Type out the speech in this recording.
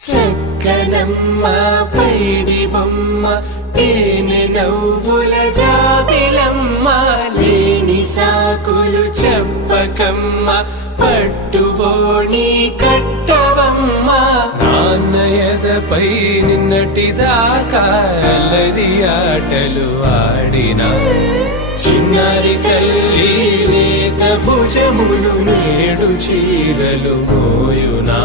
చక్కనమ్మ పైడి బొమ్మ తేనె నవ్వుల జాబిలమ్మ లేని సాకులు చెప్పకమ్మ పట్టువోణి కట్టవమ్మ నాన్నయదపై నిన్నటిదాకా అల్లరి ఆటలు ఆడినా చిన్నారి తల్లి లేత భుజములు నేడు చీరలు మోయునా